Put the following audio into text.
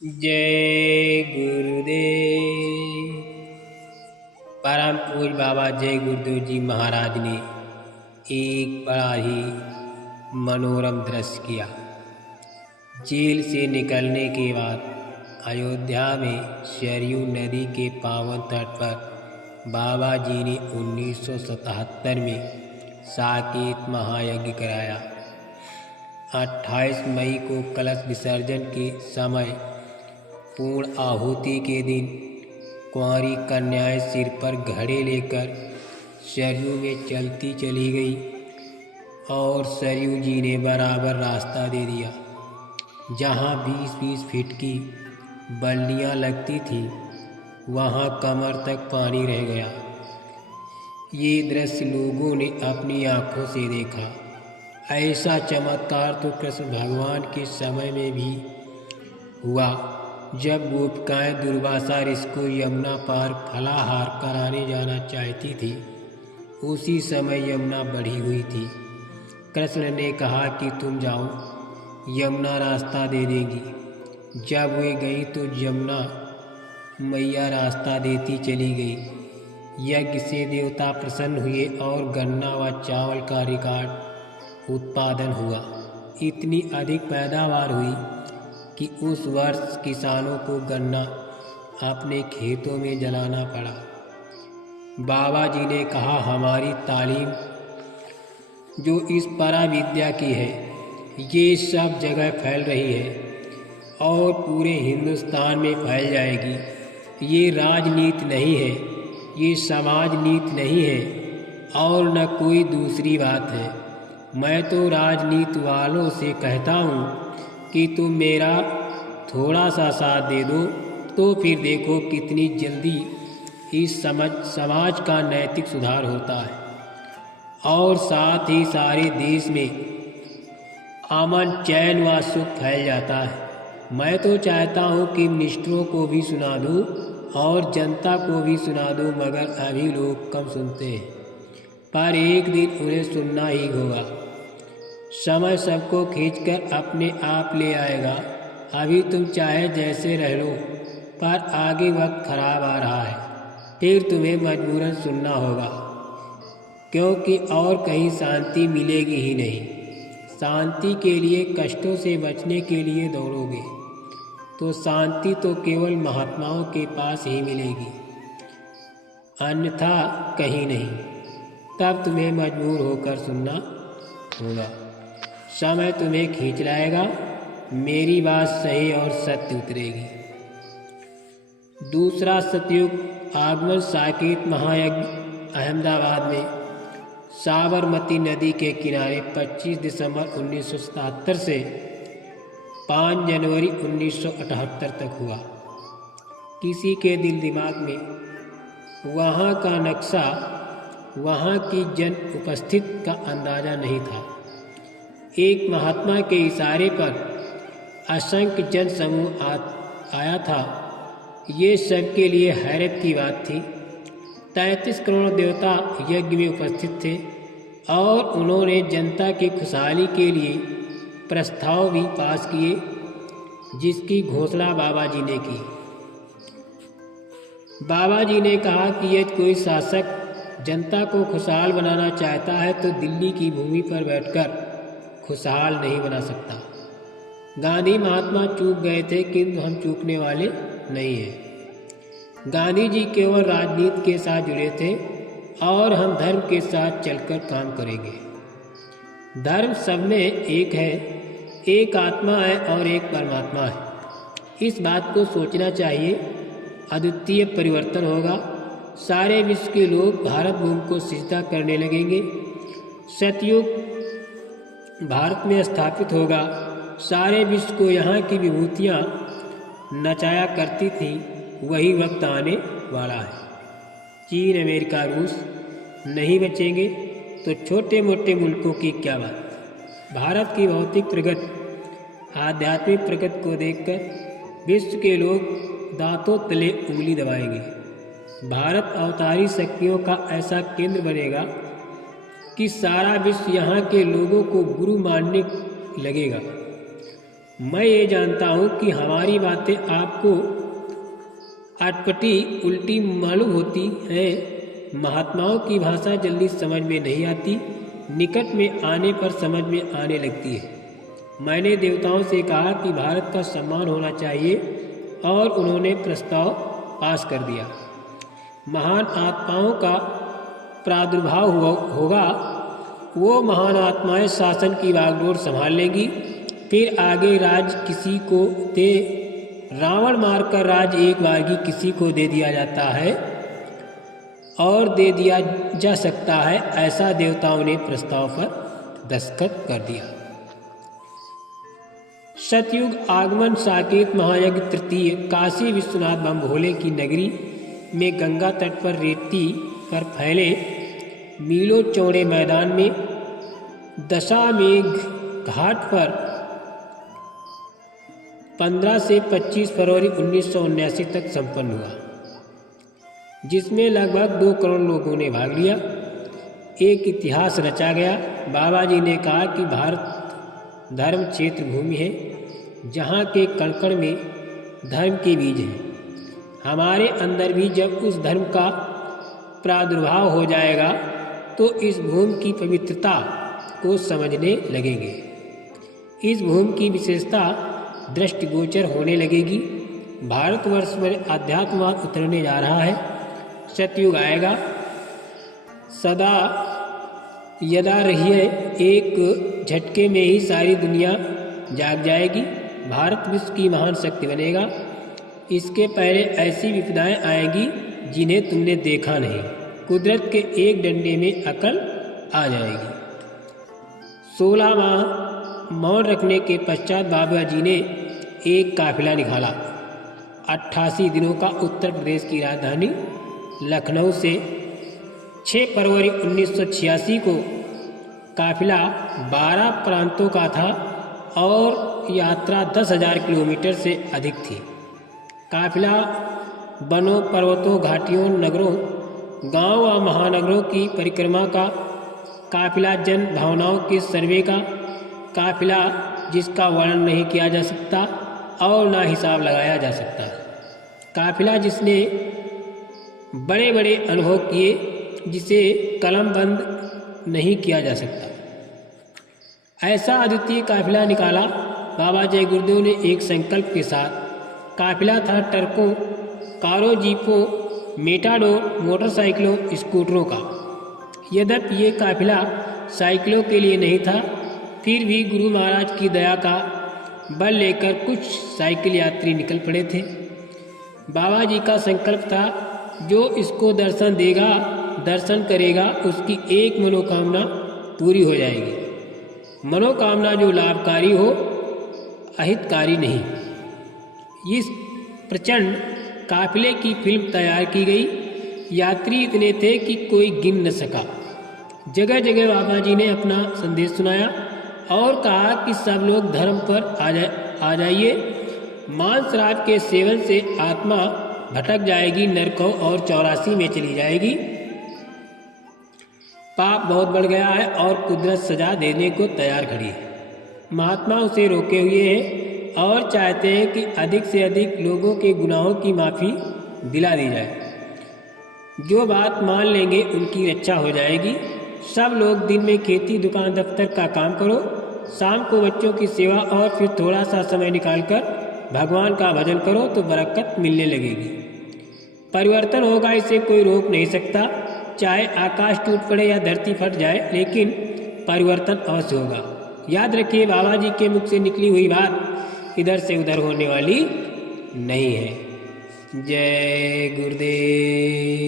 जय गुरुदेव। परम पूज्य बाबा जय गुरुदेव जी महाराज ने एक बड़ा ही मनोरम दृश्य किया। जेल से निकलने के बाद अयोध्या में सरयू नदी के पावन तट पर बाबा जी ने 1977 में साकेत महायज्ञ कराया। 28 मई को कलश विसर्जन के समय पूर्ण आहुति के दिन कुंवारी कन्याएं सिर पर घड़े लेकर सरयू में चलती चली गई और सरयू जी ने बराबर रास्ता दे दिया। जहाँ 20-20 फीट की बल्लियाँ लगती थीं वहाँ कमर तक पानी रह गया। ये दृश्य लोगों ने अपनी आँखों से देखा। ऐसा चमत्कार तो कृष्ण भगवान के समय में भी हुआ, जब गोपिकाएँ दुर्वासा ऋषि को यमुना पार फलाहार कराने जाना चाहती थी। उसी समय यमुना बढ़ी हुई थी। कृष्ण ने कहा कि तुम जाओ, यमुना रास्ता दे देगी। जब वे गई तो यमुना मैया रास्ता देती चली गई। यज्ञ से देवता प्रसन्न हुए और गन्ना व चावल का रिकॉर्ड उत्पादन हुआ। इतनी अधिक पैदावार हुई कि उस वर्ष किसानों को गन्ना अपने खेतों में जलाना पड़ा। बाबा जी ने कहा, हमारी तालीम जो इस पराविद्या की है ये सब जगह फैल रही है और पूरे हिंदुस्तान में फैल जाएगी। ये राजनीति नहीं है, ये समाज नीति नहीं है और न कोई दूसरी बात है। मैं तो राजनीति वालों से कहता हूँ कि तुम मेरा थोड़ा सा साथ दे दो तो फिर देखो कितनी जल्दी इस समाज का नैतिक सुधार होता है और साथ ही सारे देश में अमन चैन व सुख फैल जाता है। मैं तो चाहता हूँ कि मिनिस्टरों को भी सुना दूँ और जनता को भी सुना दूँ, मगर अभी लोग कम सुनते हैं। पर एक दिन उन्हें सुनना ही होगा। समय सबको खींचकर अपने आप ले आएगा। अभी तुम चाहे जैसे रह लो, पर आगे वक्त खराब आ रहा है, फिर तुम्हें मजबूरन सुनना होगा, क्योंकि और कहीं शांति मिलेगी ही नहीं। शांति के लिए कष्टों से बचने के लिए दौड़ोगे तो शांति तो केवल महात्माओं के पास ही मिलेगी, अन्यथा कहीं नहीं। तब तुम्हें मजबूर होकर सुनना होगा। समय तुम्हें खींच लाएगा, मेरी बात सही और सत्य उतरेगी। दूसरा सतयुग आगमन साकेत महायज्ञ अहमदाबाद में साबरमती नदी के किनारे 25 दिसंबर 1977 से 5 जनवरी 1978 तक हुआ। किसी के दिल दिमाग में वहाँ का नक्शा, वहाँ की जन उपस्थिति का अंदाज़ा नहीं था। एक महात्मा के इशारे पर असंख्य जन समूह आया था। ये सबके लिए हैरत की बात थी। 33 करोड़ देवता यज्ञ में उपस्थित थे और उन्होंने जनता की खुशहाली के लिए प्रस्ताव भी पास किए, जिसकी घोषणा बाबा जी ने की। बाबा जी ने कहा कि यदि कोई शासक जनता को खुशहाल बनाना चाहता है तो दिल्ली की भूमि पर बैठकर खुशहाल नहीं बना सकता। गांधी महात्मा चूक गए थे, किंतु हम चूकने वाले नहीं हैं। गांधी जी केवल राजनीति के साथ जुड़े थे और हम धर्म के साथ चलकर काम करेंगे। धर्म सब में एक है, एक आत्मा है और एक परमात्मा है। इस बात को सोचना चाहिए। अद्वितीय परिवर्तन होगा। सारे विश्व के लोग भारत भूमि को सिजदा करने लगेंगे। सतयुग भारत में स्थापित होगा। सारे विश्व को यहाँ की विभूतियाँ नचाया करती थीं, वही वक्त आने वाला है। चीन, अमेरिका, रूस नहीं बचेंगे तो छोटे मोटे मुल्कों की क्या बात। भारत की भौतिक प्रगति, आध्यात्मिक प्रगति को देखकर विश्व के लोग दांतों तले उंगली दबाएंगे। भारत अवतारी शक्तियों का ऐसा केंद्र बनेगा कि सारा विश्व यहाँ के लोगों को गुरु मानने लगेगा। मैं ये जानता हूँ कि हमारी बातें आपको अटपटी उल्टी मालूम होती हैं। महात्माओं की भाषा जल्दी समझ में नहीं आती, निकट में आने पर समझ में आने लगती है। मैंने देवताओं से कहा कि भारत का सम्मान होना चाहिए और उन्होंने प्रस्ताव पास कर दिया। महान आत्माओं का प्रादुर्भाव होगा, वो महान आत्माएं शासन की बागडोर संभाल लेंगी। फिर आगे राज किसी को दे, रावण मारकर राज एक बारगी किसी को दे दिया जाता है और दे दिया जा सकता है, ऐसा देवताओं ने प्रस्ताव पर दस्तखत कर दिया। सतयुग आगमन साकेत महायज्ञ तृतीय। काशी विश्वनाथ बम भोले की नगरी में गंगा तट पर रेती पर फैले मीलों चौड़े मैदान में दशामेघ घाट पर 15 से 25 फरवरी 1979 तक संपन्न हुआ, जिसमें लगभग 2 करोड़ लोगों ने भाग लिया। एक इतिहास रचा गया। बाबा जी ने कहा कि भारत धर्म क्षेत्र भूमि है, जहाँ के कण कण में धर्म के बीज हैं। हमारे अंदर भी जब उस धर्म का प्रादुर्भाव हो जाएगा तो इस भूमि की पवित्रता को समझने लगेंगे। इस भूमि की विशेषता दृष्टिगोचर होने लगेगी। भारतवर्ष में अध्यात्मवाद उतरने जा रहा है। सतयुग आएगा, सदा यदा रहिए, एक झटके में ही सारी दुनिया जाग जाएगी। भारत विश्व की महान शक्ति बनेगा। इसके पहले ऐसी विपदाएं आएंगी जिन्हें तुमने देखा नहीं। कुदरत के एक डंडे में अकल आ जाएगी। 16 माह मौन रखने के पश्चात बाबा जी ने एक काफिला निकाला। 88 दिनों का उत्तर प्रदेश की राजधानी लखनऊ से 6 फरवरी 1986 को काफिला 12 प्रांतों का था और यात्रा 10,000 किलोमीटर से अधिक थी। काफिला वनों, पर्वतों, घाटियों, नगरों, गांव व महानगरों की परिक्रमा का काफिला, जन भावनाओं के सर्वे का काफिला, जिसका वर्णन नहीं किया जा सकता और ना हिसाब लगाया जा सकता। काफिला जिसने बड़े बड़े अनुभव किए, जिसे कलमबंद नहीं किया जा सकता, ऐसा अद्वितीय काफिला निकाला बाबा जय गुरुदेव ने एक संकल्प के साथ। काफिला था ट्रकों, कारों, जीपों, मेटाडोर, मोटरसाइकिलों, स्कूटरों का। यद्यपि ये काफिला साइकिलों के लिए नहीं था, फिर भी गुरु महाराज की दया का बल लेकर कुछ साइकिल यात्री निकल पड़े थे। बाबा जी का संकल्प था, जो इसको दर्शन देगा, दर्शन करेगा, उसकी एक मनोकामना पूरी हो जाएगी। मनोकामना जो लाभकारी हो, अहितकारी नहीं। इस प्रचंड काफिले की फिल्म तैयार की गई। यात्री इतने थे कि कोई गिन न सका। जगह जगह बाबा जी ने अपना संदेश सुनाया और कहा कि सब लोग धर्म पर आ जाइए। मांस शराब के सेवन से आत्मा भटक जाएगी नरकों और 84 में चली जाएगी। पाप बहुत बढ़ गया है और कुदरत सजा देने को तैयार खड़ी है। महात्मा उसे रोके हुए हैं और चाहते हैं कि अधिक से अधिक लोगों के गुनाहों की माफ़ी दिला दी जाए। जो बात मान लेंगे उनकी रक्षा हो जाएगी। सब लोग दिन में खेती, दुकान, दफ्तर का काम करो, शाम को बच्चों की सेवा और फिर थोड़ा सा समय निकालकर भगवान का भजन करो तो बरकत मिलने लगेगी। परिवर्तन होगा, इसे कोई रोक नहीं सकता। चाहे आकाश टूट पड़े या धरती फट जाए, लेकिन परिवर्तन अवश्य होगा। याद रखिए, बाबा जी के मुख से निकली हुई बात इधर से उधर होने वाली नहीं है। जय गुरुदेव।